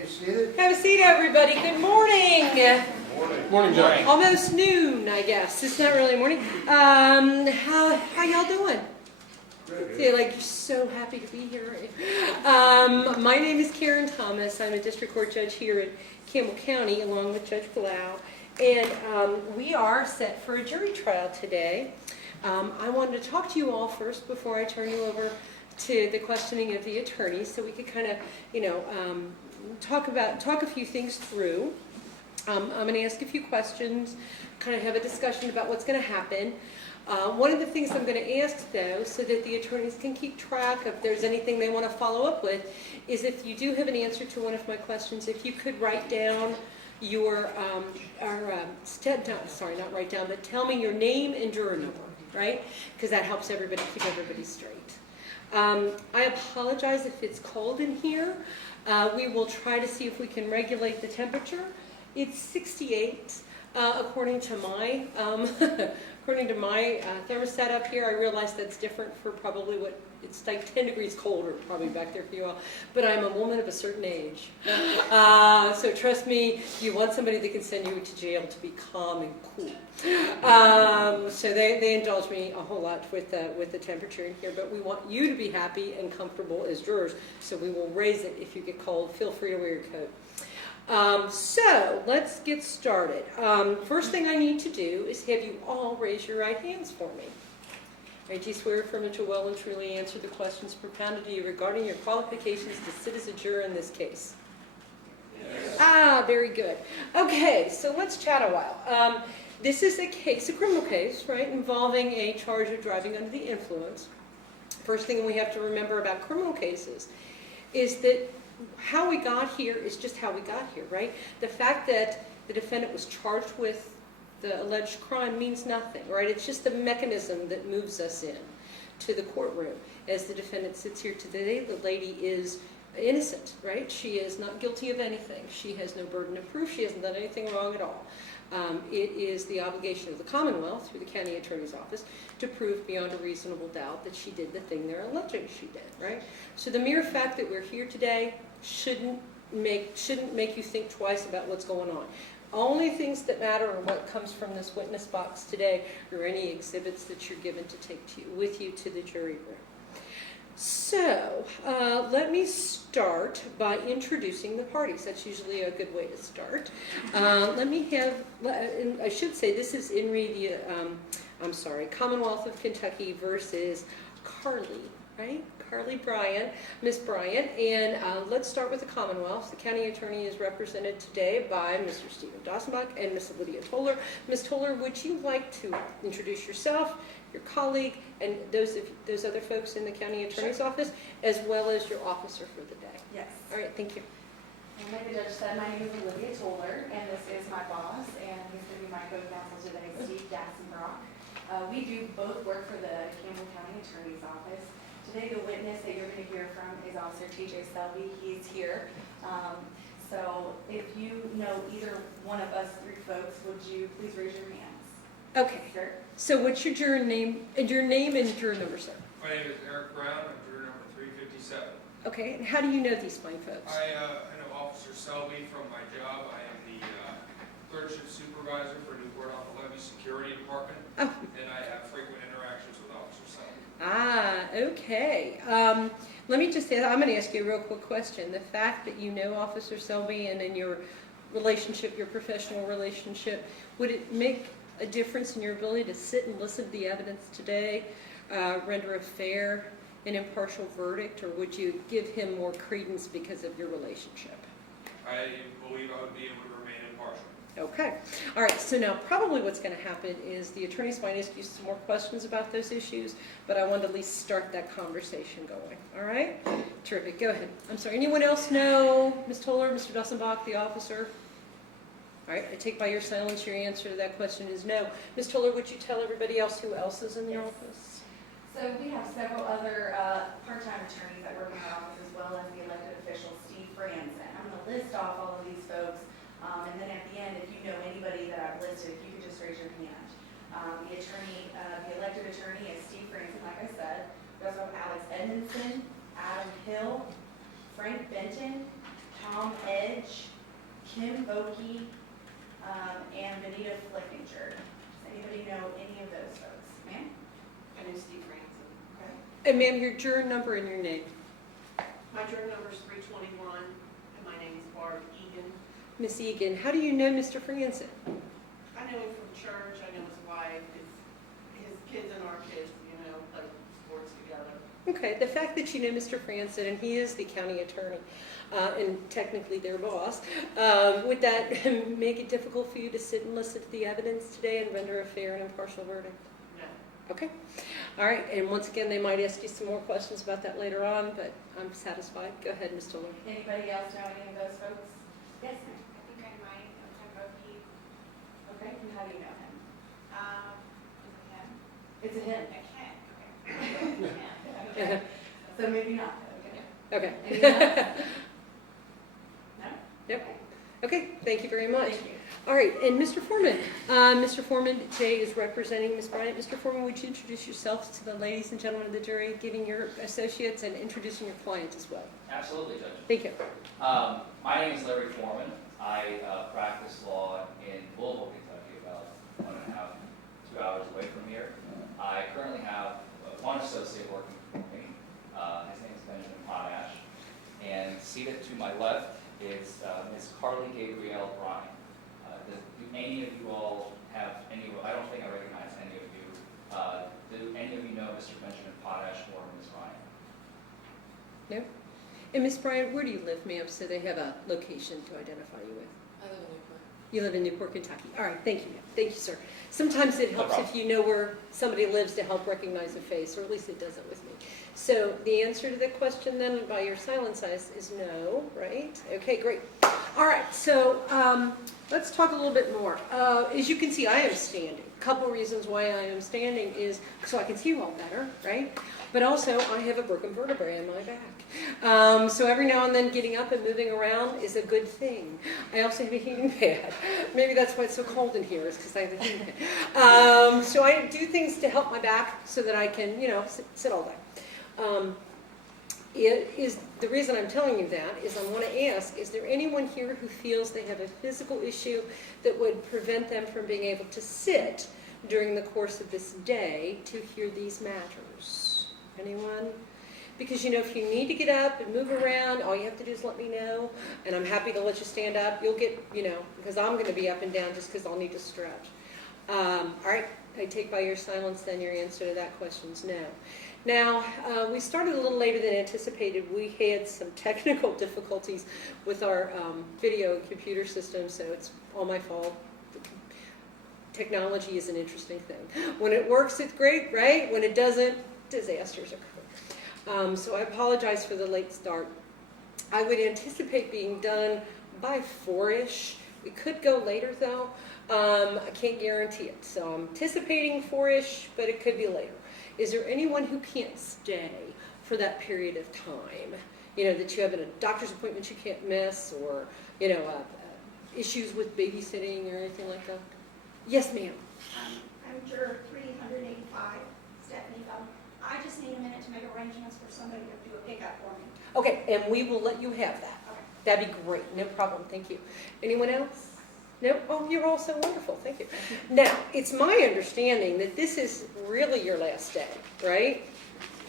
be seated. Have a seat, everybody. Good morning. Morning, Joe. Almost noon, I guess. It's not really morning. How y'all doing? Feel like you're so happy to be here. My name is Karen Thomas. I'm a district court judge here in Campbell County, along with Judge Blau, and we are set for a jury trial today. I wanted to talk to you all first before I turn you over to the questioning of the attorneys, so we could kind of, talk a few things through. I'm going to ask a few questions, kind of have a discussion about what's going to happen. One of the things I'm going to ask, though, so that the attorneys can keep track if there's anything they want to follow up with, is if you do have an answer to one of my questions, if you could write down your, not write down, but tell me your name and juror number, right? Because that helps everybody keep everybody straight. I apologize if it's cold in here. We will try to see if we can regulate the temperature. It's 68 according to my thermostat up here. I realize that's different for probably what it's like 10 degrees colder probably back there for you all. But I'm a woman of a certain age, so trust me, you want somebody that can send you to jail to be calm and cool. So they indulge me a whole lot with the temperature in here. But we want you to be happy and comfortable as jurors, so we will raise it if you get cold. Feel free to wear your coat. So let's get started. First thing I need to do is have you all raise your right hands for me. Do you swear affirm to well and truly answer the questions propounded to you regarding your qualifications to sit as a juror in this case? Yes. Very good. Okay, so let's chat a while. This is a criminal case, right, involving a charge of driving under the influence. First thing we have to remember about criminal cases is that how we got here is just how we got here, right? The fact that the defendant was charged with the alleged crime means nothing, right? It's just the mechanism that moves us in to the courtroom. As the defendant sits here today, the lady is innocent, right? She is not guilty of anything. She has no burden of proof. She hasn't done anything wrong at all. It is the obligation of the Commonwealth, through the county attorney's office, to prove beyond a reasonable doubt that she did the thing they're alleging she did, right? So the mere fact that we're here today shouldn't make you think twice about what's going on. Only things that matter are what comes from this witness box today, or any exhibits that you're given to take with you to the jury room. So let me start by introducing the parties. That's usually a good way to start. I should say this is in re the Commonwealth of Kentucky versus Carly, right? Carly Bryant, Miss Bryant, and let's start with the Commonwealth. The county attorney is represented today by Mr. Stephen Dossenbach and Miss Lydia Toller. Miss Toller, would you like to introduce yourself, your colleague, and those other folks in the county attorney's office, as well as your officer for the day? Yes. All right, thank you. And like the judge said, my name is Lydia Toller, and this is my boss, and he's going to be my co-counsel today, Steve Dassenbrock. We do both work for the Campbell County Attorney's Office. Today, the witness that you're going to hear from is Officer T.J. Selby. He's here. So if you know either one of us three folks, would you please raise your hands? Okay. Sure. So what's your juror name and juror number, sir? My name is Eric Brown. I'm juror number 357. Okay, and how do you know these fine folks? I know Officer Selby from my job. I am the third shift supervisor for Newport on the Levee Security Department, and I have frequent interactions with Officer Selby. Okay. Let me just say, I'm going to ask you a real quick question. The fact that you know Officer Selby and in your relationship, your professional relationship, would it make a difference in your ability to sit and listen to the evidence today, render a fair and impartial verdict, or would you give him more credence because of your relationship? I believe I would be able to remain impartial. Okay. All right. So now probably what's going to happen is the attorneys might ask you some more questions about those issues, but I want to at least start that conversation going. All right? Terrific. Go ahead. I'm sorry. Anyone else know Ms. Toller, Mr. Dossenbach, the officer? All right. I take by your silence your answer to that question is no. Ms. Toller, would you tell everybody else who else is in the office? So we have several other part-time attorneys that work in our office, as well as the elected official, Steve Franzen. I'm going to list off all of these folks. And then at the end, if you know anybody that I've listed, if you could just raise your hand. The elected attorney is Steve Franzen, like I said. We also have Alex Edmondson, Adam Hill, Frank Benton, Tom Edge, Kim Vokey, and Benita Flickinger. Does anybody know any of those folks? Ma'am? I know Steve Ransom. Okay. And ma'am, your juror number and your name. My juror number is 321, and my name is Barb Egan. Miss Egan, how do you know Mr. Franson? I know him from church, I know his wife, his kids and our kids, you know, play sports together. Okay, the fact that you know Mr. Franson, and he is the county attorney, and technically their boss, would that make it difficult for you to sit and listen to the evidence today and render a fair and impartial verdict? No. Okay. All right, and once again, they might ask you some more questions about that later on, but I'm satisfied. Go ahead, Ms. Tiller. Anybody else know any of those folks? Yes, ma'am. I think I might know Tim Vokey. Okay, and how do you know him? Is it him? It's a him. I can't. Okay. So maybe not. Okay. Okay. Anyone else? No? Yep. Okay, thank you very much. Thank you. All right, and Mr. Forman. Mr. Forman today is representing Ms. Bryant. Mr. Forman, would you introduce yourselves to the ladies and gentlemen of the jury, giving your associates and introducing your client as well? Absolutely, Judge. Thank you. My name is Larry Forman. I practice law in Louisville, Kentucky, about 1.5, 2 hours away from here. I currently have one associate working for me. His name is Benjamin Potash. And seated to my left is Ms. Carly Gabrielle Bryant. Do any of you all have any, I don't think I recognize any of you. Do any of you know Mr. Benjamin Potash or Ms. Bryant? No? And Ms. Bryant, where do you live, ma'am, so they have a location to identify you with? I live in Newport. You live in Newport, Kentucky. All right, thank you, ma'am. Thank you, sir. Sometimes it No helps problem. if you know where somebody lives to help recognize a face, or at least it does it with me. So the answer to the question then, by your silent size, is no, right? Okay, great. All right, so let's talk a little bit more. As you can see, I am standing. A couple reasons why I am standing is so I can see you all better, right? But also, I have a broken vertebrae in my back. So every now and then getting up and moving around is a good thing. I also have a heating pad. Maybe that's why it's so cold in here, is because I have a heating pad. So I do things to help my back so that I can, you know, sit all day. The reason I'm telling you that is I want to ask, is there anyone here who feels they have a physical issue that would prevent them from being able to sit during the course of this day to hear these matters? Anyone? Because, you know, if you need to get up and move around, all you have to do is let me know, and I'm happy to let you stand up. You'll get, you know, because I'm going to be up and down just because I'll need to stretch. All right, I take by your silence then your answer to that question is no. Now, we started a little later than anticipated. We had some technical difficulties with our video and computer system, so it's all my fault. Technology is an interesting thing. When it works, it's great, right? When it doesn't, disasters occur. So I apologize for the late start. I would anticipate being done by 4-ish. We could go later, though. I can't guarantee it. So I'm anticipating 4-ish, but it could be later. Is there anyone who can't stay for that period of time? You know, that you have a doctor's appointment you can't miss, or, you know, issues with babysitting or anything like that? Yes, ma'am. I'm juror 385, Stephanie Bell. I just need a minute to make arrangements for somebody to do a pickup for me. Okay, and we will let you have that. Okay. That'd be great. No problem. Thank you. Anyone else? No? Oh, you're all so wonderful. Thank you. Now, it's my understanding that this is really your last day, right?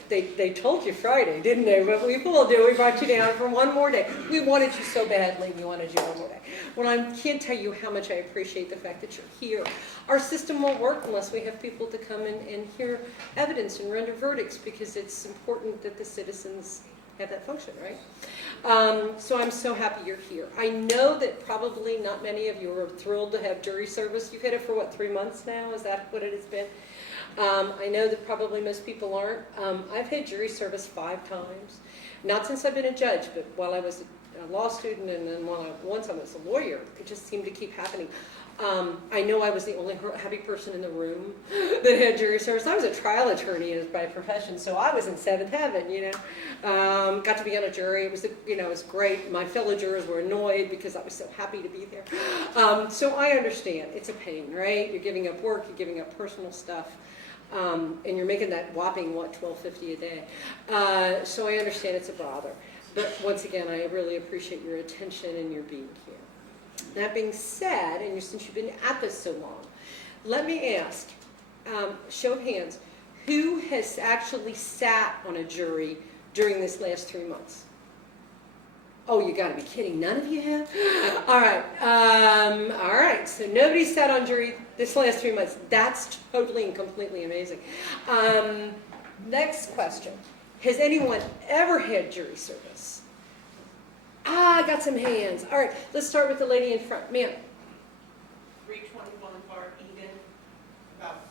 They told you Friday, didn't they? But we will do. We brought you down for one more day. We wanted you so badly, we wanted you one more day. Well, I can't tell you how much I appreciate the fact that you're here. Our system won't work unless we have people to come in and hear evidence and render verdicts, because it's important that the citizens have that function, right? So I'm so happy you're here. I know that probably not many of you are thrilled to have jury service. You've had it for, what, 3 months now? Is that what it has been? I know that probably most people aren't. I've had jury service 5 times. Not since I've been a judge, but while I was a law student, and then once I was a lawyer, it just seemed to keep happening. I know I was the only happy person in the room that had jury service. I was a trial attorney by profession, so I was in 7th heaven, you know. Got to be on a jury. It was, you know, it was great. My fellow jurors were annoyed because I was so happy to be there. So I understand. It's a pain, right? You're giving up work, you're giving up personal stuff, and you're making that whopping, what, $12.50 a day. So I understand it's a bother. But once again, I really appreciate your attention and your being here. That being said, and since you've been at this so long, let me ask, show of hands, who has actually sat on a jury during this last 3 months? Oh, you got to be kidding! None of you have. All right, all right. So nobody sat on jury this last 3 months. That's totally and completely amazing. Next question: has anyone ever had jury service? I got some hands. All right, let's start with the lady in front, ma'am. 321 Park, Eden, about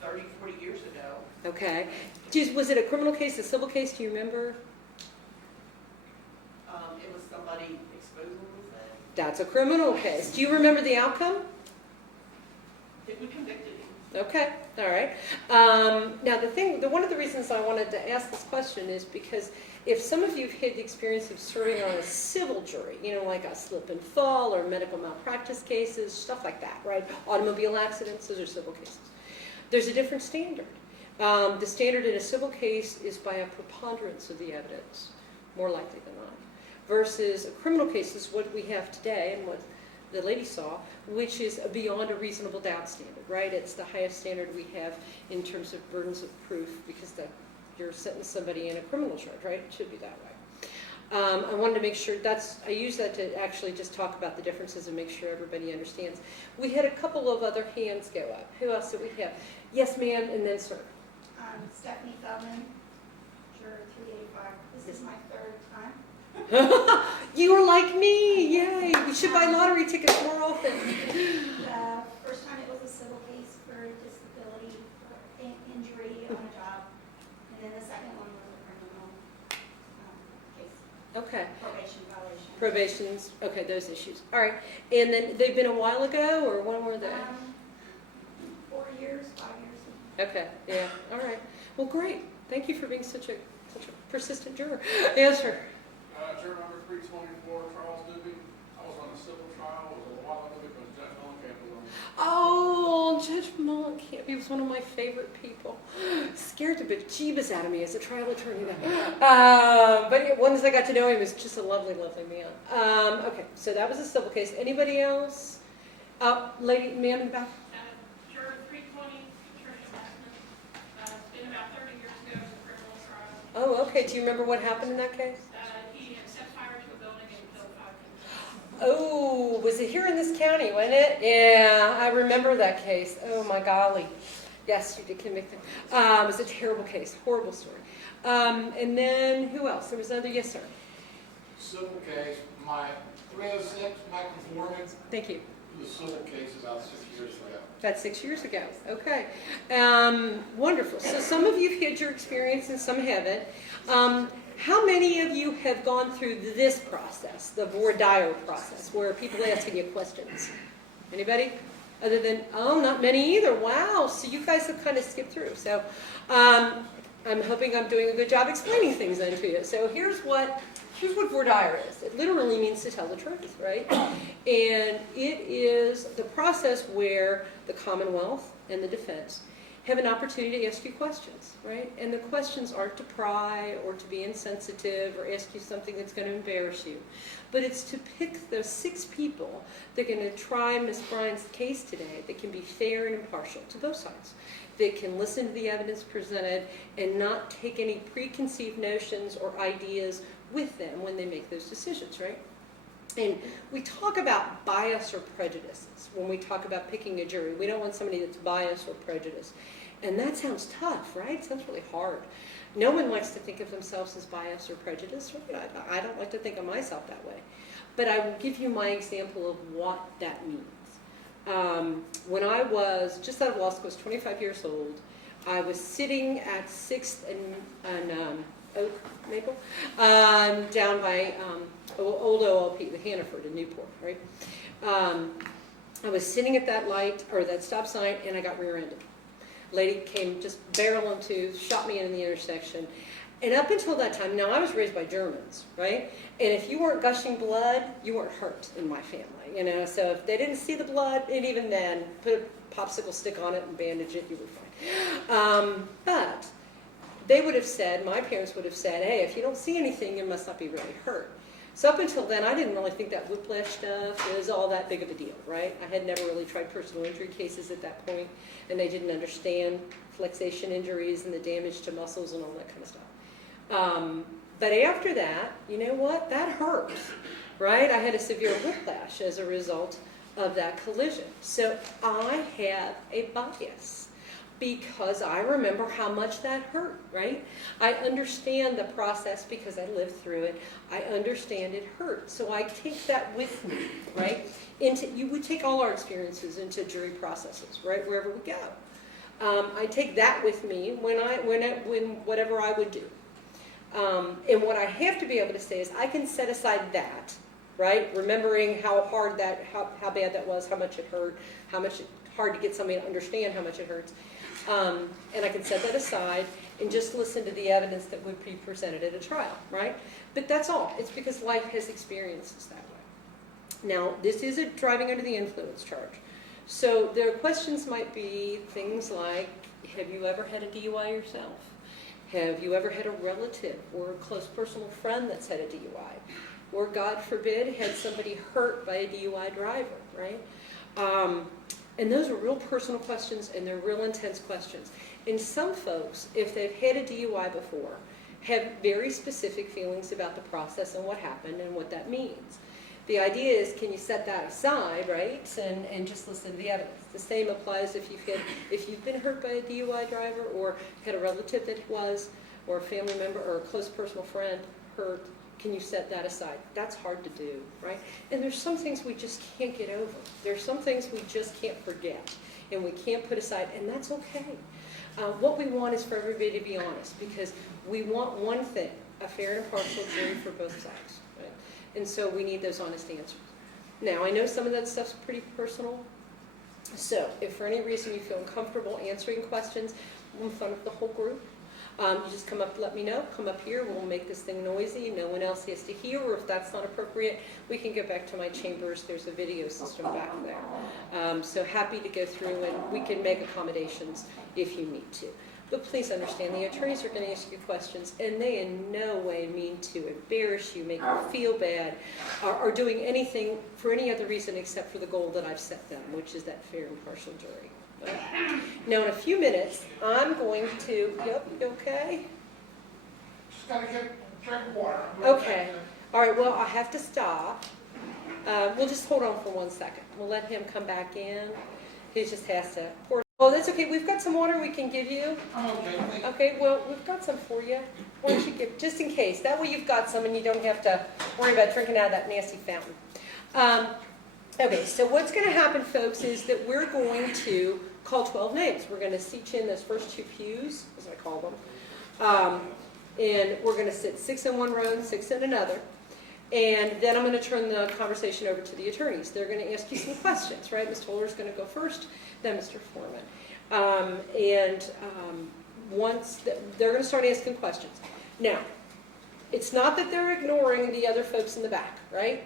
30, 40 years ago. Okay. Was it a criminal case, a civil case? Do you remember? It was somebody exposing themselves. That's a criminal case. Do you remember the outcome? I think we convicted him. Okay, all right. Now one of the reasons I wanted to ask this question is because if some of you have had the experience of serving on a civil jury, like a slip and fall or medical malpractice cases, stuff like that, right? Automobile accidents, those are civil cases. There's a different standard. The standard in a civil case is by a preponderance of the evidence, more likely than not, versus a criminal case is what we have today and what the lady saw, which is a beyond a reasonable doubt standard, right? It's the highest standard we have in terms of burdens of proof because you're sentencing somebody in a criminal charge, right? It should be that way. I wanted to make sure I use that to actually just talk about the differences and make sure everybody understands. We had a couple of other hands go up. Who else did we have? Yes, ma'am, and then sir. Stephanie Feldman, juror 385. This is my third time. You are like me, yay. We should buy lottery tickets more often. The first time it was a civil case for disability or injury on a job. And then the second one was a criminal case, Okay. probation violation. Probations, okay, those issues. All right, and then they've been a while ago, or when were they? 4 years, 5 years. Okay, yeah, all right. Well, great. Thank you for being such a persistent juror. Yes, sir. Juror number 324, Charles Doobie. I was on a civil trial. It was a while ago because Judge Campbell was on. Oh, Judge Mollenkamp, he was one of my favorite people. Scared the bejeebus out of me as a trial attorney. But yeah, once I got to know him, he was just a lovely, lovely man. Okay, so that was a civil case. Anybody else? Lady, ma'am in the back. Juror 320, Patricia Messman. It's been about 30 years ago, it was a criminal trial. Oh, okay. Do you remember what happened in that case? He had set fire to a building and killed 5 people. Oh, was it here in this county, wasn't it? Yeah, I remember that case. Oh, my golly. Yes, you did convict him. It was a terrible case, horrible story. And then who else? There was another, yes, sir. Civil case, my 306, Michael Forman. Thank you. It was a civil case about 6 years ago. That's 6 years ago. Okay. Wonderful. So some of you have had your experience and some haven't. How many of you have gone through this process, the Voir process, where people are asking you questions? Anybody? Other than, oh, not many either. Wow. So you guys have kind of skipped through. So I'm hoping I'm doing a good job explaining things then to you. So here's what voir dire is. It literally means to tell the truth, right? And it is the process where the Commonwealth and the defense have an opportunity to ask you questions, right? And the questions aren't to pry or to be insensitive or ask you something that's going to embarrass you. But it's to pick those 6 people that are going to try Ms. Bryan's case today that can be fair and impartial to both sides. That can listen to the evidence presented and not take any preconceived notions or ideas with them when they make those decisions, right? And we talk about bias or prejudices when we talk about picking a jury. We don't want somebody that's biased or prejudiced. And that sounds tough, right? It sounds really hard. No one likes to think of themselves as biased or prejudiced. Right? I don't like to think of myself that way. But I will give you my example of what that means. When I was just out of law school, I was 25 years old. I was sitting at 6th and Oak Maple, down by old OLP, the Hannaford in Newport, right? I was sitting at that light, or that stop sign, and I got rear-ended. Lady came just barreling to, shot me in the intersection. And up until that time, now I was raised by Germans, right? And if you weren't gushing blood, you weren't hurt in my family, you know? So if they didn't see the blood, and even then, put a popsicle stick on it and bandage it, you were fine. But they would have said, my parents would have said, hey, if you don't see anything, you must not be really hurt. So up until then, I didn't really think that whiplash stuff was all that big of a deal, right? I had never really tried personal injury cases at that point, and I didn't understand flexation injuries and the damage to muscles and all that kind of stuff. But after that, you know what? That hurt, right? I had a severe whiplash as a result of that collision. So I have a bias because I remember how much that hurt, right? I understand the process because I lived through it. I understand it hurt. So I take that with me, right? You would take all our experiences into jury processes, right? Wherever we go. I take that with me when whatever I would do. And what I have to be able to say is I can set aside that, right? Remembering how hard how bad that was, how much it hurt, how much it's hard to get somebody to understand how much it hurts. And I can set that aside and just listen to the evidence that would be presented at a trial, right? But that's all. It's because life has experiences that way. Now, this is a driving under the influence charge. So their questions might be things like, have you ever had a DUI yourself? Have you ever had a relative or a close personal friend that's had a DUI? Or, God forbid, had somebody hurt by a DUI driver, right? And those are real personal questions, and they're real intense questions. And some folks, if they've had a DUI before, have very specific feelings about the process and what happened and what that means. The idea is, can you set that aside, right, and just listen to the evidence? The same applies if you've been hurt by a DUI driver or had a relative that was, or a family member or a close personal friend hurt. Can you set that aside? That's hard to do, right? And there's some things we just can't get over. There's some things we just can't forget and we can't put aside, and that's okay. What we want is for everybody to be honest, because we want one thing, a fair and impartial jury for both sides, right? And so we need those honest answers. Now, I know some of that stuff's pretty personal, so if for any reason you feel uncomfortable answering questions in front of the whole group, you just come up, let me know, come up here, we'll make this thing noisy, no one else has to hear, or if that's not appropriate, we can get back to my chambers, there's a video system back there. So happy to go through and we can make accommodations if you need to. But please understand, the attorneys are going to ask you questions, and they in no way mean to embarrass you, make you feel bad, or doing anything for any other reason except for the goal that I've set them, which is that fair and impartial jury. Now in a few minutes, I'm going to, yep, you okay? Just gotta get drink of water. Okay. All right, well, I have to stop. We'll just hold on for 1 second. We'll let him come back in. He just has to pour. Oh, that's okay. We've got some water we can give you. I'm okay, thank you. Okay, well, we've got some for you. Why don't you give, just in case. That way you've got some and you don't have to worry about drinking out of that nasty fountain. Okay, so what's going to happen, folks, is that we're going to call 12 names. We're going to seat in those first two pews, as I call them. And we're going to sit 6 in one row and 6 in another. And then I'm going to turn the conversation over to the attorneys. They're going to ask you some questions, right? Ms. Toller's going to go first, then Mr. Forman. Once they're going to start asking questions. Now, it's not that they're ignoring the other folks in the back, right?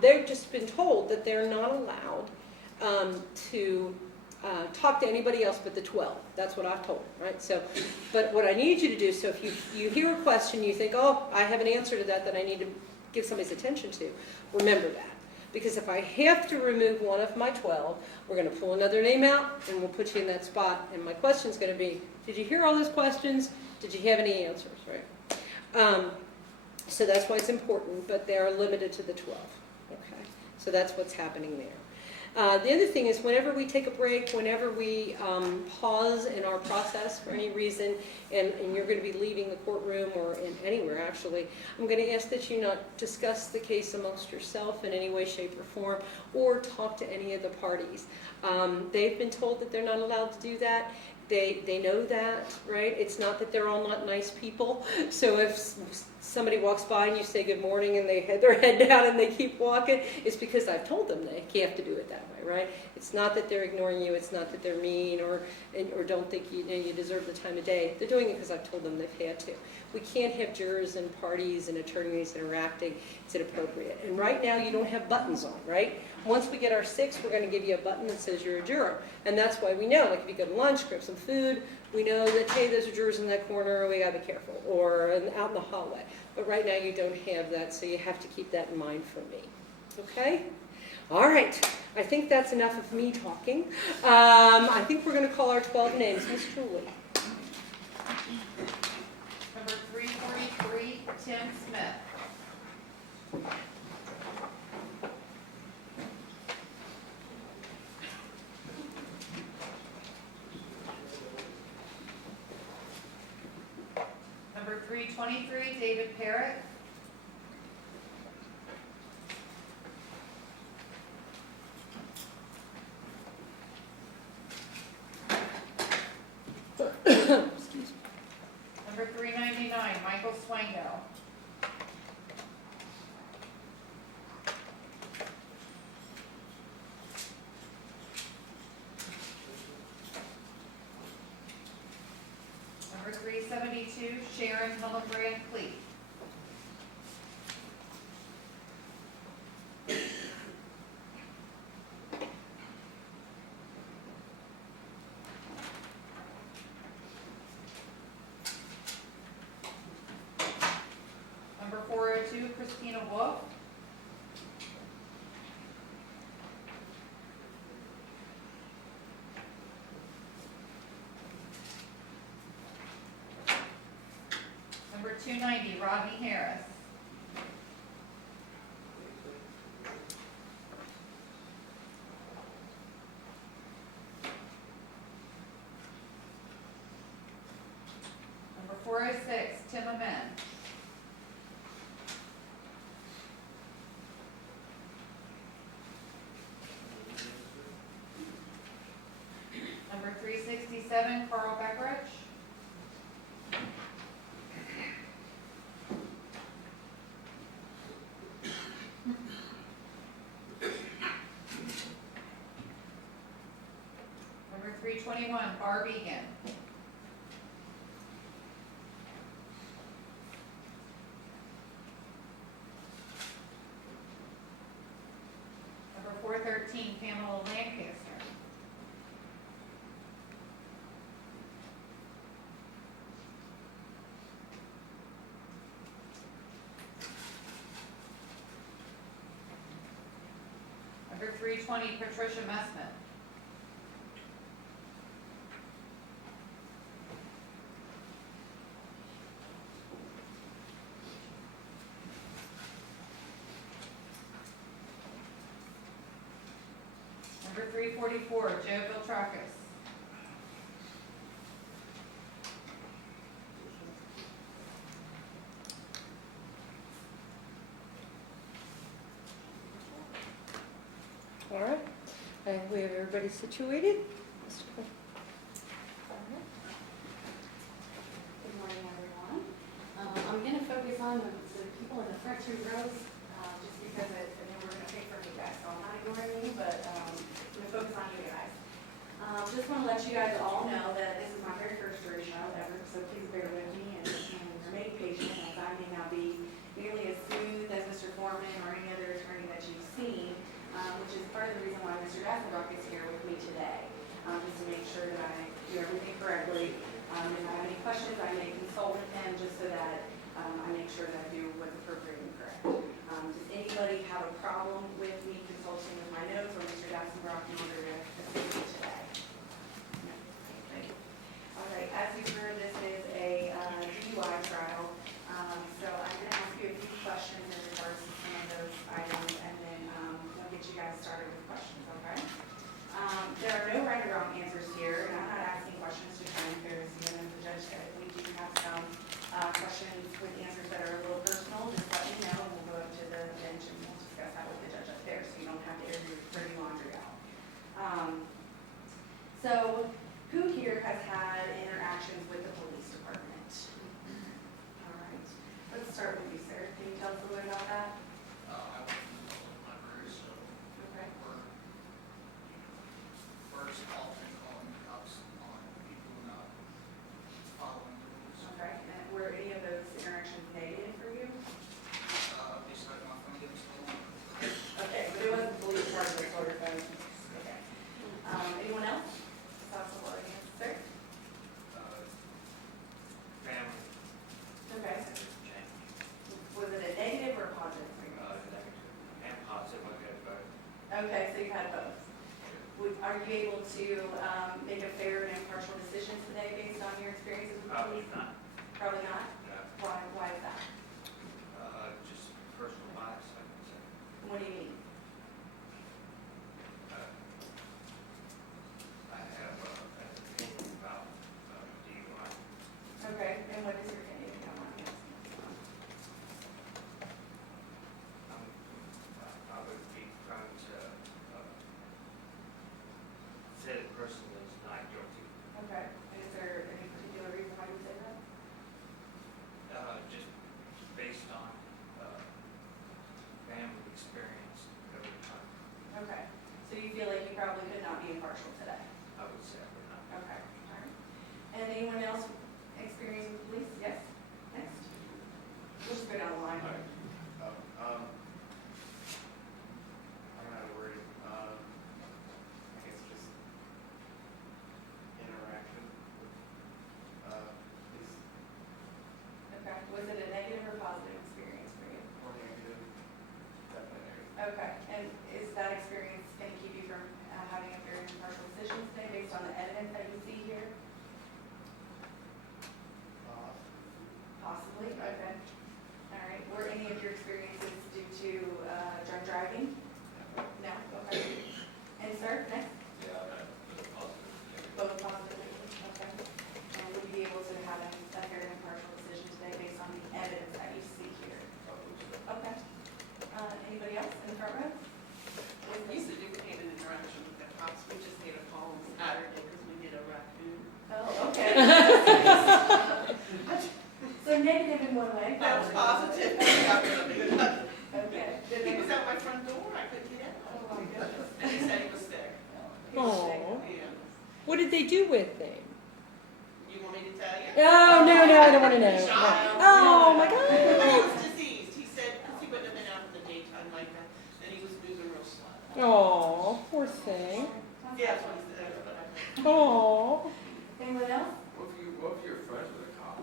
They've just been told that they're not allowed to talk to anybody else but the 12. That's what I've told them, right? So, but what I need you to do, so if you hear a question, you think, oh, I have an answer to that I need to give somebody's attention to, remember that. Because if I have to remove one of my 12, we're going to pull another name out and we'll put you in that spot. And my question's going to be, did you hear all those questions? Did you have any answers, right? So that's why it's important, but they are limited to the 12. Okay, so that's what's happening there. The other thing is whenever we take a break, whenever we pause in our process for any reason, and you're going to be leaving the courtroom or anywhere actually, I'm going to ask that you not discuss the case amongst yourself in any way, shape, or form, or talk to any of the parties. They've been told that they're not allowed to do that. They know that, right? It's not that they're all not nice people. So if somebody walks by and you say good morning and they had their head down and they keep walking, it's because I've told them they have to do it that way, right? It's not that they're ignoring you, it's not that they're mean or don't think you deserve the time of day. They're doing it because I've told them they've had to. We can't have jurors and parties and attorneys interacting. It's inappropriate. And right now you don't have buttons on, right? Once we get our 6, we're going to give you a button that says you're a juror. And that's why we know, like if you go to lunch, grab some food, we know that, hey, there's a jurors in that corner, we gotta be careful, or out in the hallway. But right now you don't have that, so you have to keep that in mind for me. Okay? All right, I think that's enough of me talking. I think we're gonna call our 12 names. Ms. Truly. Number 343, Tim Smith. Number 323, David Parrott. Excuse me. Number 399, Michael Swango. Number 372, Sharon Hillenbrand Cleet. Number 402, Christina Wolf. Number 290, Rodney Harris. Number 406, Tim Amen. Number 367, Carl Beckrich. Number 321, Barb Egan. Number 413, Pamela Lancaster. Number 320, Patricia Messman. Number 344, Joe Viltrakis. All right, and we have everybody situated. Mr. Clerk. Good morning, everyone. I'm going to focus on the people in the front 2 rows, just because I know we're going to pay for you guys, so I'm not ignoring you, but I'm going to focus on you guys. Just want to let you guys all know that this is my very first jury trial ever, so please bear with me and remain patient, as I may not be nearly as smooth as Mr. Forman or any other attorney that you've seen, which is part of the reason why Mr. Dassenbrock is here with me today, just to make sure that I do everything correctly. If I have any questions, I may consult with him just so that I make sure that I do what's appropriate and correct. Does anybody have a problem with me consulting with my notes or Mr. Dassenbrock in order to assist me today? No? Thank you. All right, as you've heard, this is a DUI trial, so I'm going to ask you a few questions in regards to some of those items, and then we'll get you guys started with questions, okay? There are no right or wrong answers here, and I'm not asking questions to try and embarrass you, and as the judge said, we do have some questions with answers that are a little personal, just let me know, and we'll go up to the bench and we'll discuss that with the judge up there, so you don't have to air your dirty laundry out. Probably not. Probably not? No. Why is that? Just personal bias, I would say. What do you mean? I have an opinion about DUI. Okay, and what is your opinion? If you don't mind me asking? I would be trying to say the person is not guilty. Okay, and is there any particular reason why you say that? Just based on family experience over time. Okay, so you feel like you probably could not be impartial today? I would say I would not. Okay, all right. And anyone else experience with police? Yes, next. We'll just go down the line. I'm not worried. I guess just interaction with police Okay, was it a negative or positive experience for you? or negative, definitely. Okay, and is that experience going to keep you from having a fair and impartial decision today based on the evidence that you see here? Possibly, okay. All right, were any of your experiences due to drunk driving? No, okay. And sir, next? Yeah, that's positive. Both positive, okay. And would you be able to have a fair and impartial decision today based on the evidence that you see here? Okay. Anybody else in the front row? We used to do payment interaction with the cops. We just made a call on Saturday because we did a raccoon. Oh, okay. So negative in one way? That was positive. I got rid of it. Okay. He was at my front door. I couldn't get out. Oh, my goodness. And he said he was sick. Oh, Yeah. what did they do with him? You want me to tell you? Oh, no, I don't want to know. Shot. Oh, my But he God. was diseased. He said, because he wouldn't have been out in the daytime like that, and he was moving real slow. Oh, poor thing. Yeah, that's what he said. But I Oh. Anyone else? What if you're friends with a cop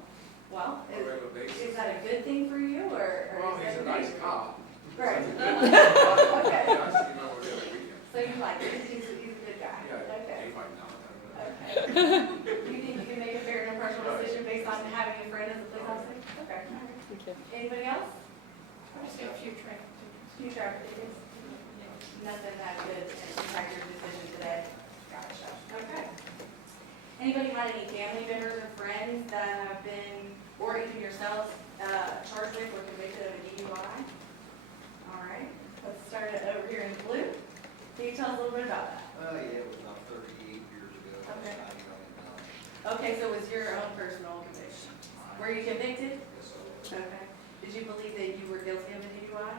Well, on a regular basis? is that a good thing for you, or? Well, is he's it a nice cop. Right. Okay. Okay. Yeah, I see him over there every weekend. So you like it, he's a good guy? Yeah, Okay. he might not, I don't know. Okay. You think you can make a fair and impartial decision based on having a friend as a police officer? Okay. Okay. Anybody else? I just got a few traffic tickets. Few traffic tickets? Nothing that could impact your decision today? Gotcha. Okay. Anybody had any family members or friends that have been, or even yourselves, charged with or convicted of a DUI? All right, let's start it over here in blue. Can you tell us a little bit about that? Yeah, it was about 38 years ago. Okay. I was 90 now. Okay, so it was your own personal conviction. Were you convicted? Yes, I was. Okay. Did you believe that you were guilty of a DUI?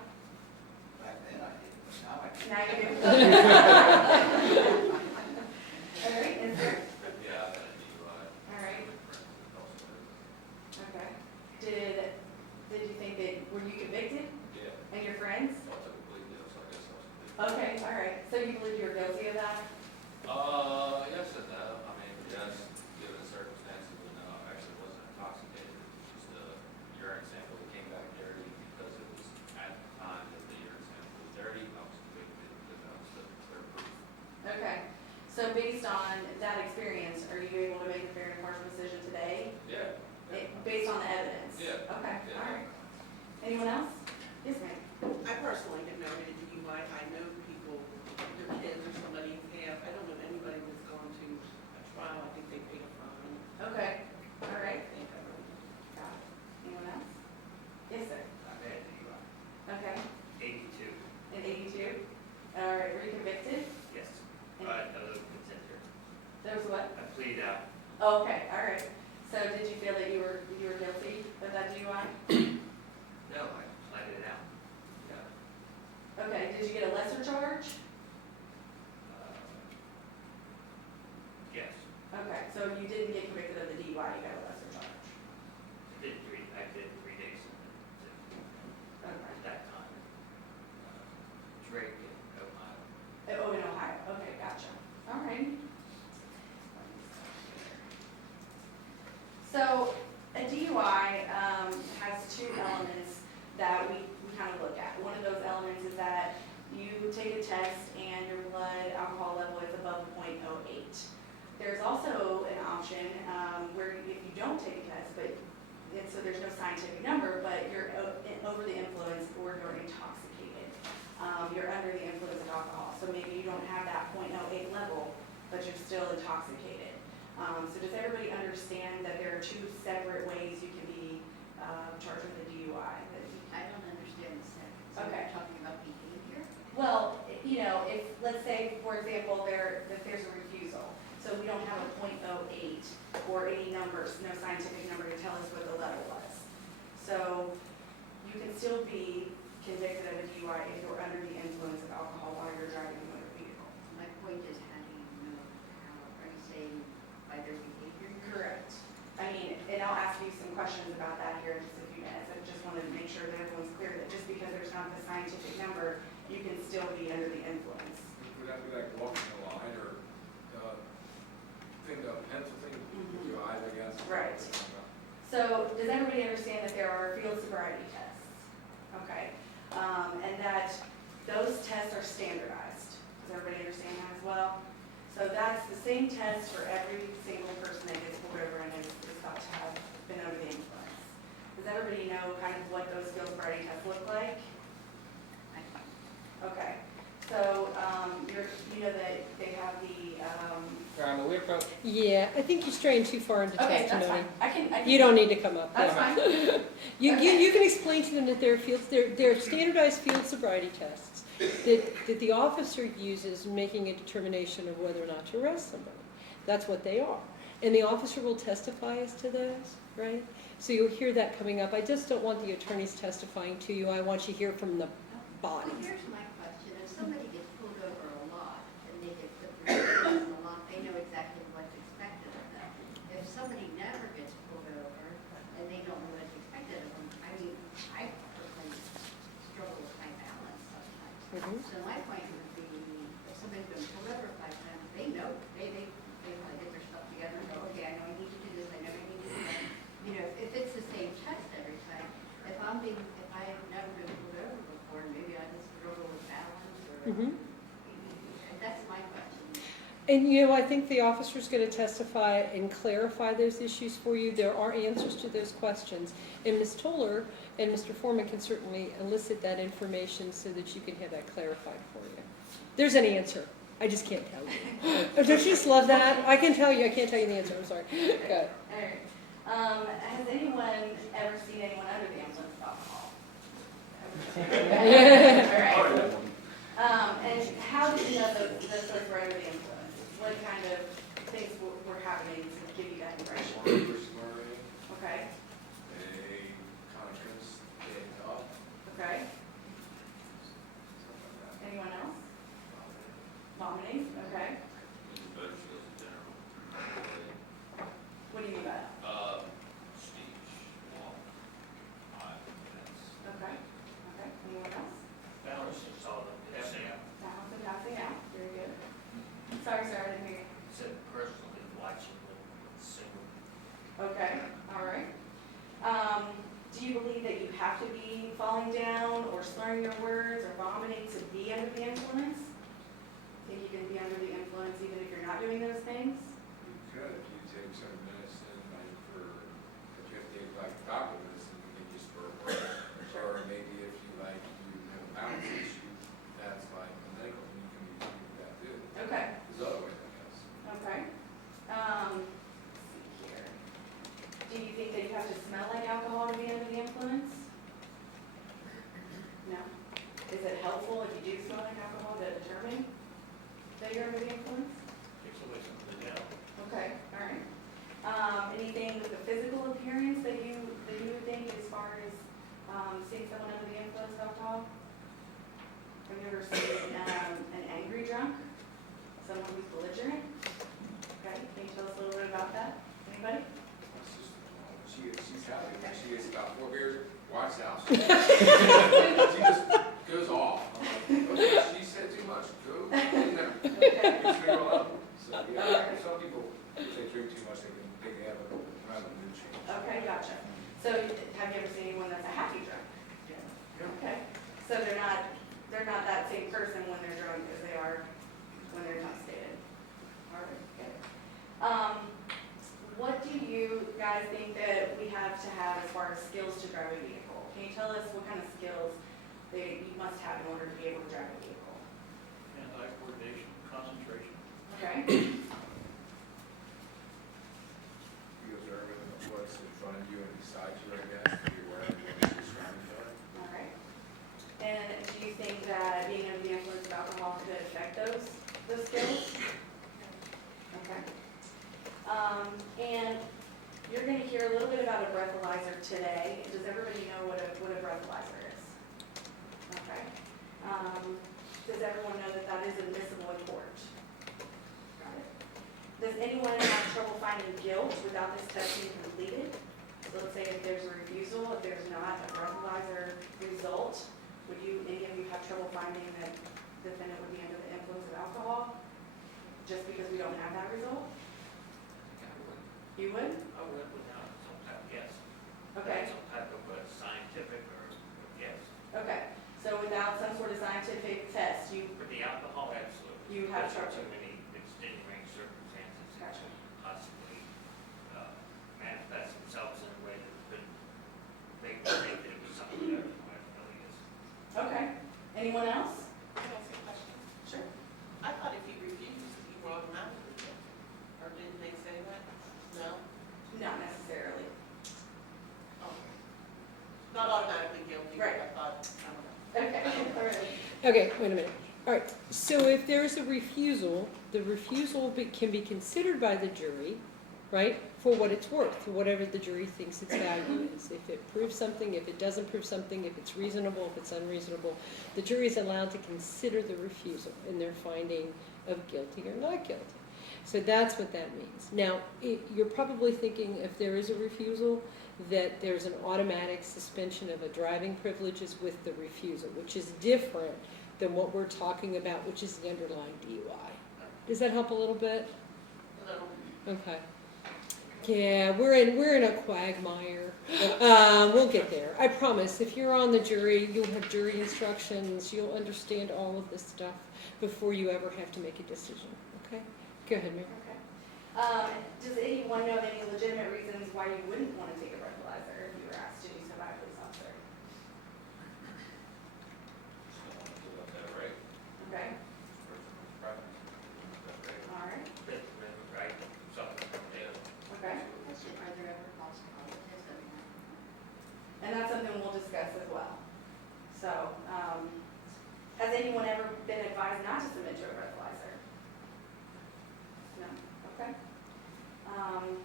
Back then I did, but now I can't. Now you do. All right, and sir? Yeah, I've had a DUI. All right. Okay. Did you think that, were you convicted? Yeah. And your friends? Well, I took a plea deal, so I guess I was convicted. Okay, all right. So you believe you were guilty of that? Yes and no. I mean, yes, given the circumstances, but no, I actually wasn't intoxicated. Just a urine sample that came back dirty because it was at the time that the urine sample was dirty. I was convicted because that was the third proof. Okay. So based on that experience, are you able to make a fair and impartial decision today? Yeah. Based on the evidence? Yeah. Okay, Yeah. all right. Anyone else? Yes, ma'am. I personally have never been to DUI. I know people, their kids or somebody have. I don't know anybody that's gone to a trial. I think they paid a fine. Okay, all right. I think I remember. Got it. Anyone else? Yes, sir. I've had DUI. Okay. 82. In 82? All right, were you convicted? Yes. And No contender. there was what? I plead out. Oh, okay, all right. So did you feel that you were guilty of that DUI? No, I pleaded it out. Yeah. Okay, did you get a lesser charge? Yes. Okay, so you didn't get convicted of the DUI, you got a lesser charge? I did 3 days Okay. at that time. Drake in Ohio. Oh, in Ohio, okay, gotcha. All right. So a DUI has two elements that we kind of look at. One of those elements is that you take a test and your blood alcohol level is above 0.08. There's also an option where if you don't take a test but, and so there's no scientific number, but you're over the influence or you're intoxicated. You're under the influence of alcohol, so maybe you don't have that .08 level, but you're still intoxicated. So does everybody understand that there are two separate ways you can be charged with a DUI? I don't understand the second. So Okay. we're talking about behavior? Well, you know, if, let's say, for example, if there's a refusal, so we don't have a .08 or any numbers, no scientific number to tell us what the level was. So you can still be convicted of a DUI if you're under the influence of alcohol while you're driving a motor vehicle. My point is, how do you know how, are you saying by their behavior? Correct. I mean, and I'll ask you some questions about that here in just a few minutes. I just wanted to make sure that everyone's clear that just because there's not the scientific number, you can still be under the influence. Would that be like walking the line or the pencil thing with your eyes, I guess? Right. So does everybody understand that there are field sobriety tests? Okay. And that those tests are standardized. Does everybody understand that as well? So that's the same test for every single person that gets pulled over and is thought to have been under the influence. Does everybody know kind of what those field sobriety tests look like? Okay. So you know that they have the. Yeah, I think you're straying too far into Okay, that's testimony. fine. I can. You don't need to come up. That's Yeah. fine. You can explain to them that they're standardized field sobriety tests that the officer uses in making a determination of whether or not to arrest somebody. That's what they are. And the officer will testify as to those, right? So you'll hear that coming up. I just don't want the attorneys testifying to you. I want you to hear from the body. Well, here's my question. If somebody gets pulled over a lot and they get put through a lot, they know exactly what's expected of them. If somebody never gets pulled over and they don't know what's expected of them, I mean, I personally struggle with my balance sometimes. Mhm. So my point would be, if somebody's been pulled over 5 times, they know, they want to get their stuff together and go, okay, I know I need to do this, I know I need to do that. You know, if it's the same test every time, if I have never been pulled over before, maybe I just struggle with balance or, Mhm. that's my question. And you know, I think the officer's going to testify and clarify those issues for you. There are answers to those questions. And Ms. Toller and Mr. Forman can certainly elicit that information so that you can have that clarified for you. There's an answer. I just can't tell you. Don't you just love that? I can tell you. I can't tell you the answer. I'm sorry. Go. All right. Has anyone ever seen anyone under the influence of alcohol? All right. And how did you know those folks were under the influence? What kind of things were happening to give you that impression? Okay. Okay. Anyone else? Vomiting. Okay. What do you mean by that? Okay. Okay. Anyone else? Balance and passing out. Very good. Sorry, sir, I didn't hear you. Okay, all right. Do you believe that you have to be falling down or slurring your words or vomiting to be under the influence? Think you can be under the influence even if you're not doing those things? You could, if you take some medicine, like if you have to take like doctor medicine, you can use for or maybe if you have a balance issue, that's like a medical, and you can be doing that too. Okay. There's other ways, I guess. Okay. Let's see here. Do you think that you have to smell like alcohol to be under the influence? No? Is it helpful if you do smell like alcohol to determine that you're under the influence? Okay, all right. Anything with the physical appearance that you would think as far as seeing someone under the influence of alcohol? Have you ever seen an angry drunk? Someone who's belligerent? Okay, can you tell us a little bit about that? Anybody? She's happy when she gets about 4 beers, watch out. She just goes off. I'm like, okay, she said too much, go in there. Okay. Makes me roll up. So yeah, some people, if they drink too much, they can have a mood change. Okay, gotcha. So have you ever seen anyone that's a happy drunk? Yeah. Okay. So they're not that same person when they're drunk as they are when they're intoxicated. All right, good. What what do you guys think that we have to have as far as skills to drive a vehicle? Can you tell us what kind of skills that you must have in order to be able to drive a vehicle? Hand-eye coordination, concentration. Okay, Be observant of what's in front of you and beside you, I guess, to be aware of what your surroundings are. all right. And do you think that being under the influence of alcohol could affect those skills? Okay. And you're going to hear a little bit about a breathalyzer today. Does everybody know what a breathalyzer is? Okay. Does everyone know that that is admissible in court? Got it. Does anyone have trouble finding guilt without this test being completed? So let's say if there's a refusal, if there's not a breathalyzer result, would any of you have trouble finding that the defendant would be under the influence of alcohol? Just because we don't have that result? You would? I would without some type of guess. Okay, Some type of scientific or guess. okay. So without some sort of scientific test, you For the alcohol, absolutely. You have Those are trouble. too many extenuating circumstances that Gotcha. could possibly manifest themselves in a way that could make them think that it was something better than what it really is. okay. Anyone else? Can I ask a question? Sure. I thought if you refused, you were automatically guilty. Or didn't they say that? No? Not necessarily. Oh. Not automatically guilty, but Right. I thought, I don't know. Okay, all right. Okay, wait a minute. All right, so if there's a refusal, the refusal can be considered by the jury, right, for what it's worth, for whatever the jury thinks its value is. If it proves something, if it doesn't prove something, if it's reasonable, if it's unreasonable, the jury is allowed to consider the refusal in their finding of guilty or not guilty. So that's what that means. Now, you're probably thinking if there is a refusal, that there's an automatic suspension of a driving privileges with the refusal, which is different than what we're talking about, which is the underlying DUI. Does that help a little bit? A little. Okay. Yeah, we're in a quagmire. We'll get there. I promise. If you're on the jury, you'll have jury instructions. You'll understand all of this stuff before you ever have to make a decision. Okay? Go ahead, Mary. Okay. Does anyone know of any legitimate reasons why you wouldn't want to take a breathalyzer if you were asked to do so by a police officer? Just don't want to do that right. Okay, Personal preference. That's right. all right, Fifth Amendment right, something from there. okay. Question, are there ever false positives that we have? And that's something we'll discuss as well. So, has anyone ever been advised not to submit to a breathalyzer? No? Okay.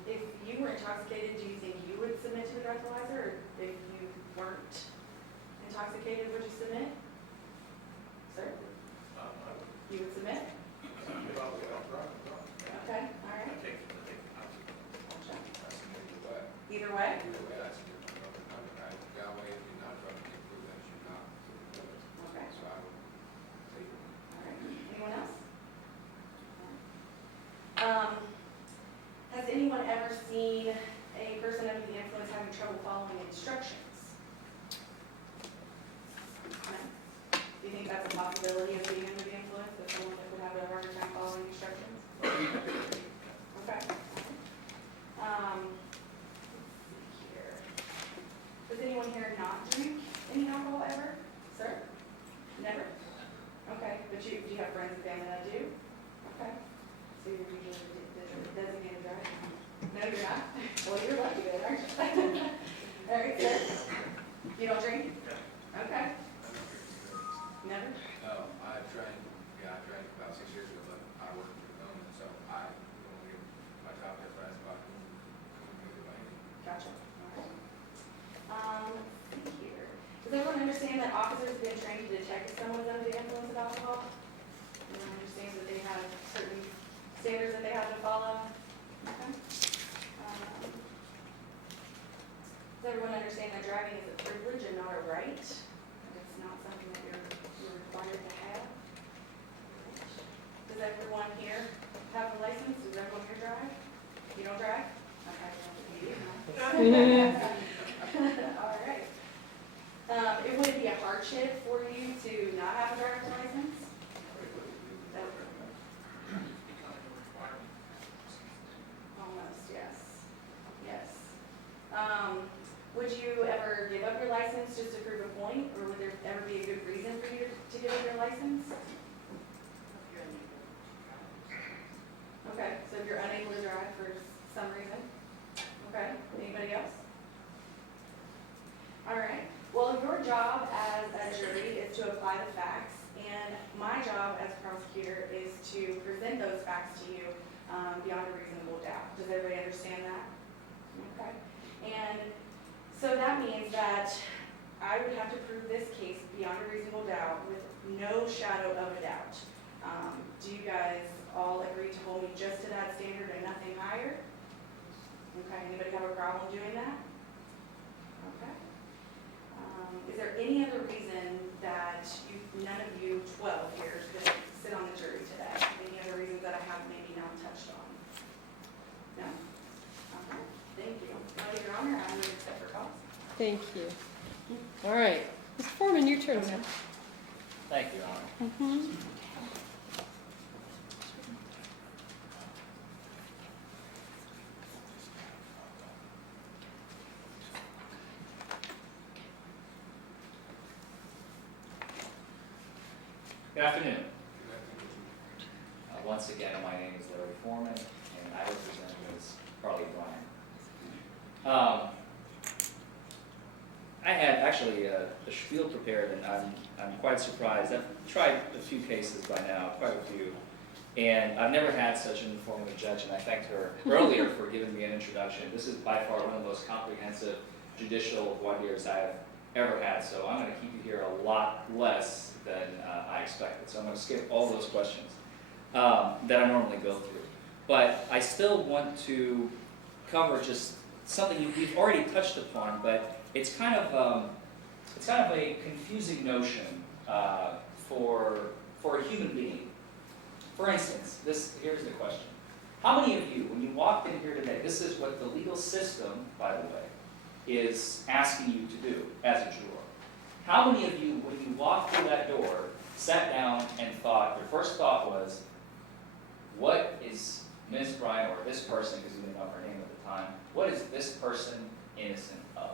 If you were intoxicated, do you think you would submit to the breathalyzer? Or if you weren't intoxicated, would you submit? Sir, you would submit? Okay, all right. I take it. Gotcha. That's either way. Either way? Either way, that's your number. Right? That way, if you're not drunk, you can prove that you're not. Okay, So I would take it. all right. Anyone else? Has anyone ever seen a person under the influence having trouble following instructions? No? Do you think that's a possibility of being under the influence, that someone that would have a harder time following instructions? Okay. Let's see here. Does anyone here not drink any alcohol ever? Sir? Never? Okay, but do you have friends and family that do? Okay. So you're usually the designated driver? No, you're not? Well, you're lucky then, aren't you? All right, sir? You don't drink? Okay. Never? I drank about 6 years ago, but I worked for Forman, so I don't get my top test last about Gotcha. All right. Let's see here. Does everyone understand that officers have been trained to detect if someone is under the influence of alcohol? Everyone understands that they have certain standards that they have to follow? Okay. Does everyone understand that driving is a privilege and not a right? That it's not something that you're required to have? Does everyone here have a license? Does everyone here drive? You don't drive? Okay, you do. All right. It wouldn't be a hardship for you to not have a driver's license? Almost, yes. would you ever give up your license just to prove a point, or would there ever be a good reason for you to give up your license? Okay, so if you're unable to drive for some reason? Okay, anybody else? All right, well, your job as a jury is to apply the facts, and my job as a prosecutor is to present those facts to you beyond a reasonable doubt. Does everybody understand that? Okay, and so that means that I would have to prove this case beyond a reasonable doubt with no shadow of a doubt. Do you guys all agree to hold me just to that standard and nothing higher? Okay, anybody have a problem doing that? Okay. Is there any other reason that none of you 12 here could sit on the jury today? Any other reasons that I have maybe not touched on? No? Okay, thank you. Well, Your Honor, I will accept your call. Thank you. All right. Mr. Forman, your turn now. Thank you, Your Honor. Good afternoon. Once again, my name is Larry Forman, and I represent Ms. Carly Bryan. I had actually a spiel prepared, and I'm quite surprised. I've tried a few cases by now, quite a few, and I've never had such an informative judge, and I thanked her earlier for giving me an introduction. This is by far one of the most comprehensive judicial voir dires I've ever had, so I'm going to keep you here a lot less than I expected. So I'm going to skip all those questions that I normally go through. But I still want to cover just something we've already touched upon, but it's kind of a confusing notion for a human being. For instance, here's the question. How many of you, when you walked in here today, this is what the legal system, by the way, is asking you to do as a juror. How many of you, when you walked through that door, sat down and thought, your first thought was, what is Ms. Bryan, or this person, because you didn't know her name at the time, what is this person innocent of?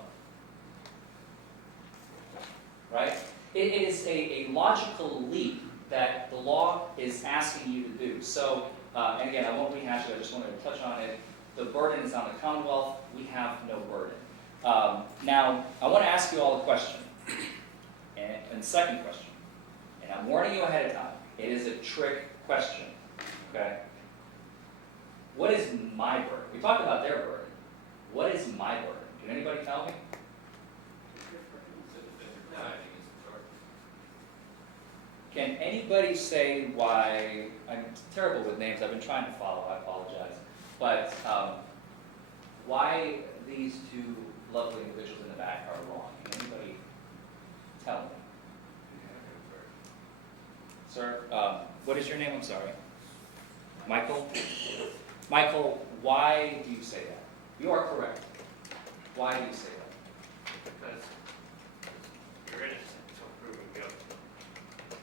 Right? It is a logical leap that the law is asking you to do. So, and again, I won't rehash it, I just wanted to touch on it. The burden is on the Commonwealth, we have no burden. Now, I want to ask you all a question, and the second question, and I'm warning you ahead of time, it is a trick question, okay? What is my burden? We talked about their burden. What is my burden? Can anybody tell me? Can anybody say why, I'm terrible with names, I've been trying to follow, I apologize, but why these two lovely individuals in the back are wrong? Can anybody tell me? Sir, what is your name? I'm sorry. Michael? Michael, why do you say that? You are correct. Why do you say that? Because you're innocent until proven guilty.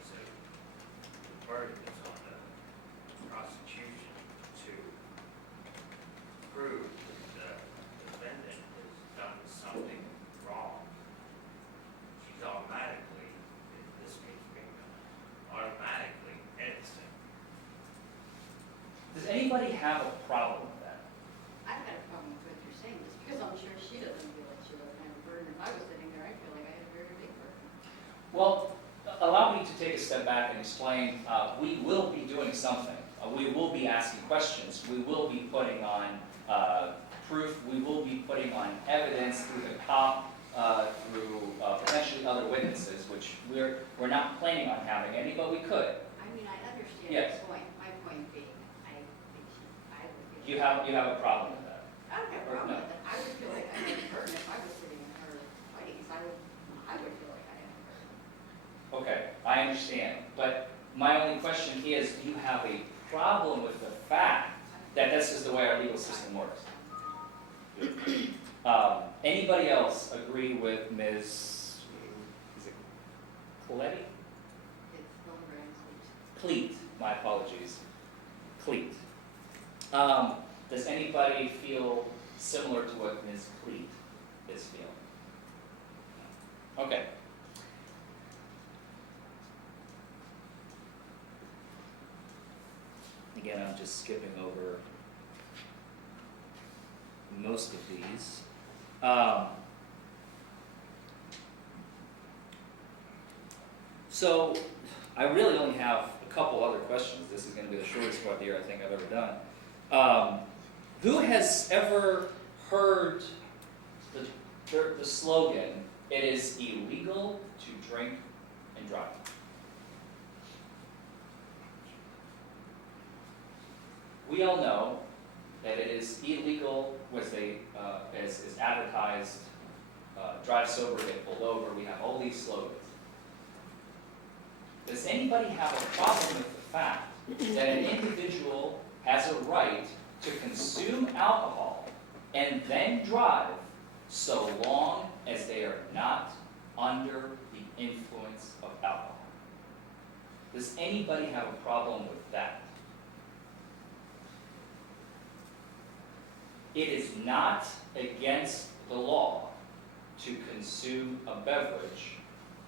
So the burden is on the prosecution to prove that the defendant has done something wrong. She's automatically, in this case being automatically innocent. Does anybody have a problem with that? I've got a problem with what you're saying, just because I'm sure she doesn't feel like she doesn't have a burden. If I was sitting there, I'd feel like I had a very big burden. Well, allow me to take a step back and explain. We will be doing something. We will be asking questions. We will be putting on proof. We will be putting on evidence through the cop, through potentially other witnesses, which we're not planning on having any, but we could. I mean, I understand Yes. your point. My point being, I think I would feel. You have a problem with that? I don't have a problem with it. I would feel like I had a burden if I was sitting in her weddings. I would feel like I had a burden. Okay, I understand. But my only question is, do you have a problem with the fact that this is the way our legal system works? Anybody else agree with Ms. Is it Coletti? It's Hildebrand, Cleet, my apologies. Cleet. Does anybody feel similar to what Ms. Cleet is feeling? Okay. Again, I'm just skipping over most of these. So I really only have a couple other questions. This is going to be the shortest part of the year I think I've ever done. Who has ever heard the slogan, "It is illegal to drink and drive"? We all know that it is illegal, as advertised, drive sober, get pulled over. We have all these slogans. Does anybody have a problem with the fact that an individual has a right to consume alcohol and then drive so long as they are not under the influence of alcohol? Does anybody have a problem with that? It is not against the law to consume a beverage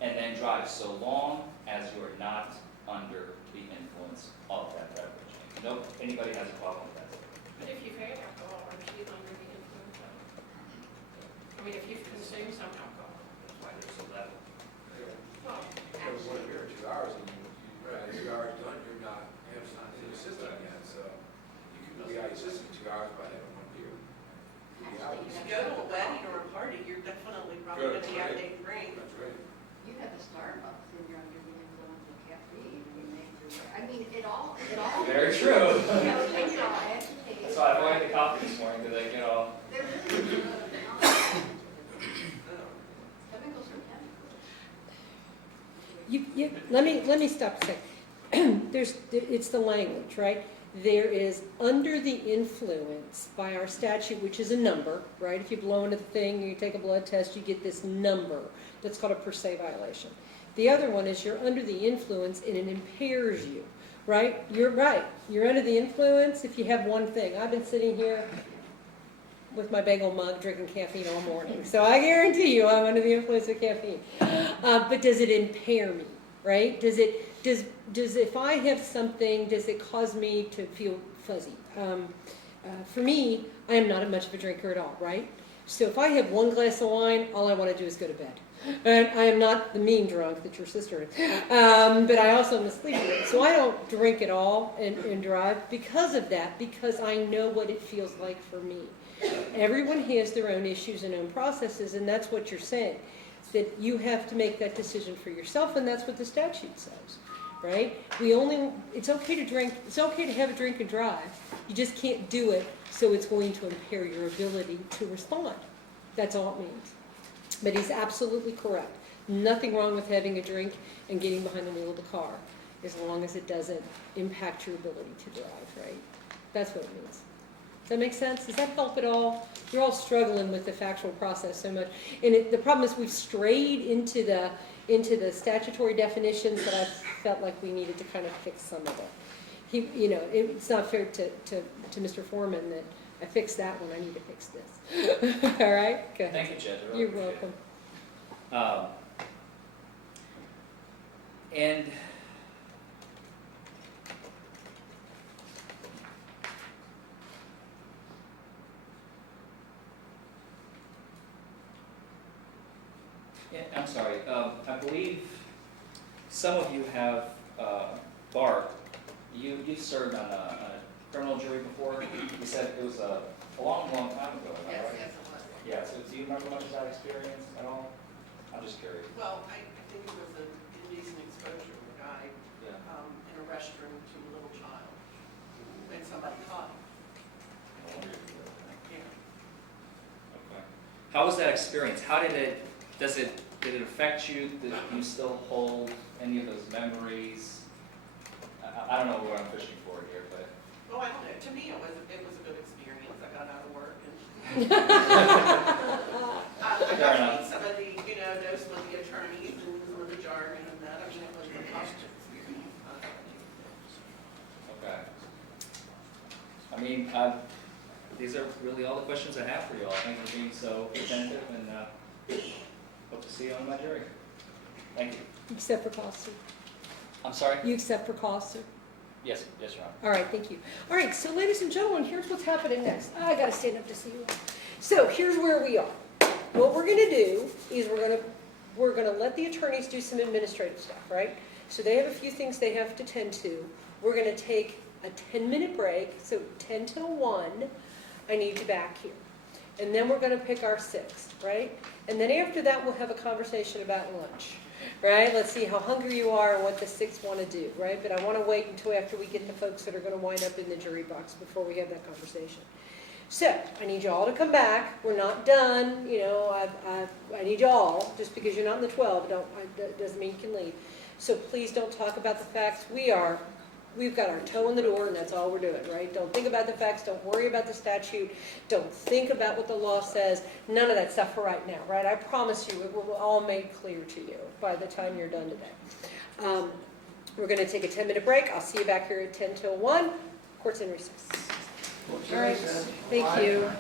and then drive so long as you are not under the influence of that beverage. Nope, anybody has a problem with that? But if you've had alcohol, aren't you under the influence of it? I mean, if you've consumed some alcohol. That's why there's a level. Well, Because when you're 2 hours and you 2 hours done, you're not, you have not in your system yet, so you can be out of your system in 2 hours by having 1 beer. You'll be out. Actually, If you go to a wedding or a party, you're definitely probably Good, gonna be out right. there drink. That's right. You have a Starbucks and you're under the influence of caffeine, and you make your, I mean, it all. Very true. You know, it all agitates. That's why I avoided the coffee this morning, because There really is chemicals are chemicals. Let me stop a second. It's the language, right? There is under the influence by our statute, which is a number, right? If you blow into the thing, you take a blood test, you get this number. That's called a per se violation. The other one is you're under the influence and it impairs you, right? You're right. You're under the influence if you have one thing. I've been sitting here with my bagel mug drinking caffeine all morning. So I guarantee you I'm under the influence of caffeine. But does it impair me, right? Does if I have something, does it cause me to feel fuzzy? For me, I am not much of a drinker at all, right? So if I have one glass of wine, all I want to do is go to bed. And I am not the mean drunk that your sister is. But I also am a sleeper. So I don't drink at all and drive because of that, because I know what it feels like for me. Everyone has their own issues and own processes, and that's what you're saying. That you have to make that decision for yourself, and that's what the statute says, right? It's okay to drink, it's okay to have a drink and drive. You just can't do it so it's going to impair your ability to respond. That's all it means. But he's absolutely correct. Nothing wrong with having a drink and getting behind the wheel of the car, as long as it doesn't impact your ability to drive, right? That's what it means. Does that make sense? Does that help at all? You're all struggling with the factual process so much. And the problem is we've strayed into the statutory definitions that I felt like we needed to kind of fix some of it. It's not fair to Mr. Forman that I fixed that one, I need to fix this. All right? Go ahead. Thank you, Judge. I really You're appreciate it. welcome. And yeah, I'm sorry. I believe some of you have, Bart, you've served on a criminal jury before. You said it was a long, long time ago, am I right? Yes, it was. Yeah, so do you remember much of that experience at all? I'm just curious. Well, I think it was an indecent exposure of a guy Yeah. in a restroom to a little child, and somebody caught him. I wonder if you were there. Yeah. Okay. How was that experience? Did it affect you? Did you still hold any of those memories? I don't know what I'm fishing for here, but. Well, I don't know, to me, it was a good experience, I got out of work and. I Fair got to enough. meet somebody, knows some of the attorneys and some of the jargon and that, I mean, it was a positive experience. Okay. I mean, these are really all the questions I have for you all. Thank you for being so attentive and hope to see you on my jury. Thank you. Except for costs, sir. I'm sorry? You accept for costs, sir? Yes, yes, Your Honor. All right, thank you. All right, so ladies and gentlemen, here's what's happening next. I gotta stand up to see you. So here's where we are. What we're gonna do is we're gonna let the attorneys do some administrative stuff, right? So they have a few things they have to tend to. We're gonna take a 10-minute break, so 10 till 1, I need you back here. And then we're gonna pick our 6, right? And then after that, we'll have a conversation about lunch, right? Let's see how hungry you are and what the 6 want to do, right? But I want to wait until after we get the folks that are going to wind up in the jury box before we have that conversation. So I need you all to come back. We're not done. You know, I need you all. Just because you're not in the 12 doesn't mean you can leave. So please don't talk about the facts. We've got our toe in the door, and that's all we're doing, right? Don't think about the facts. Don't worry about the statute. Don't think about what the law says. None of that stuff for right now, right? I promise you it will all made clear to you by the time you're done today. We're going to take a 10-minute break. I'll see you back here at 10 till 1. Court's in recess. All right. Thank you.